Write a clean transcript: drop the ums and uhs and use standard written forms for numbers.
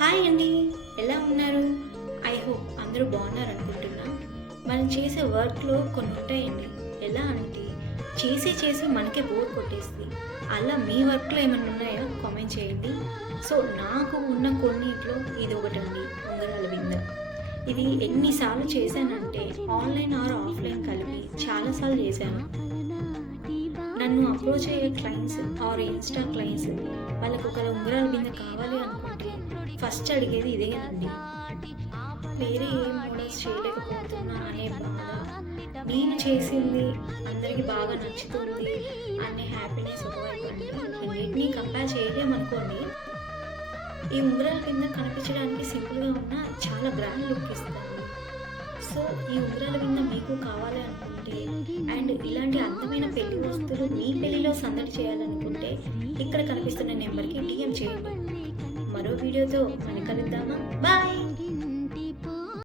Hi అండి, ఎలా ఉన్నారు? ఐ హోప్ అందరూ బాగున్నారు అనుకుంటున్నా. మనం చేసే వర్క్లో కొన్ని ఉంటాయండి. ఎలా అంటే చేసి మనకే బోర్ కొట్టేస్తుంది. అలా మీ వర్క్లో ఏమైనా ఉన్నాయా కామెంట్ చేయండి. సో నాకు ఉన్న కొన్నిట్లో ఇది ఒకటండి, ఉంగరాల బిందె. ఇది ఎన్నిసార్లు చేశానంటే ఆన్లైన్ ఆర్ ఆఫ్లైన్ కలిపి చాలాసార్లు చేశాను. నన్ను అప్రోచ్ అయ్యే క్లయింట్స్ ఆర్ ఇన్స్టా క్లయింట్స్ వాళ్ళకు ఒక ఉంగరాల బిందె కావాలి అనుకుంటే ఫస్ట్ అడిగేది ఇదేనండి. వేరే ఏ మోడల్స్ చేయలేకపోతున్నా అనే బాధ, నేను చేసింది అందరికీ బాగా నచ్చుతుంది అనే హ్యాపీనెస్ ఒకవైపు అండి. రెండింటినీ కంపేర్ చేయలేమనుకోండి, ఈ ఉంగరాల కింద కనిపించడానికి సింపుల్గా ఉన్న చాలా గ్రాండ్ లుక్ ఇస్తుంది. సో ఈ ఉంగరాల కింద మీకు కావాలి అనుకుంటే అండ్ ఇలాంటి అందమైన పెళ్లి వస్తువులు మీ పెళ్లిలో సందడి చేయాలనుకుంటే ఇక్కడ కనిపిస్తున్న నెంబర్కి DM చేయండి. మరో వీడియోతో మళ్ళీ కలుద్దామా?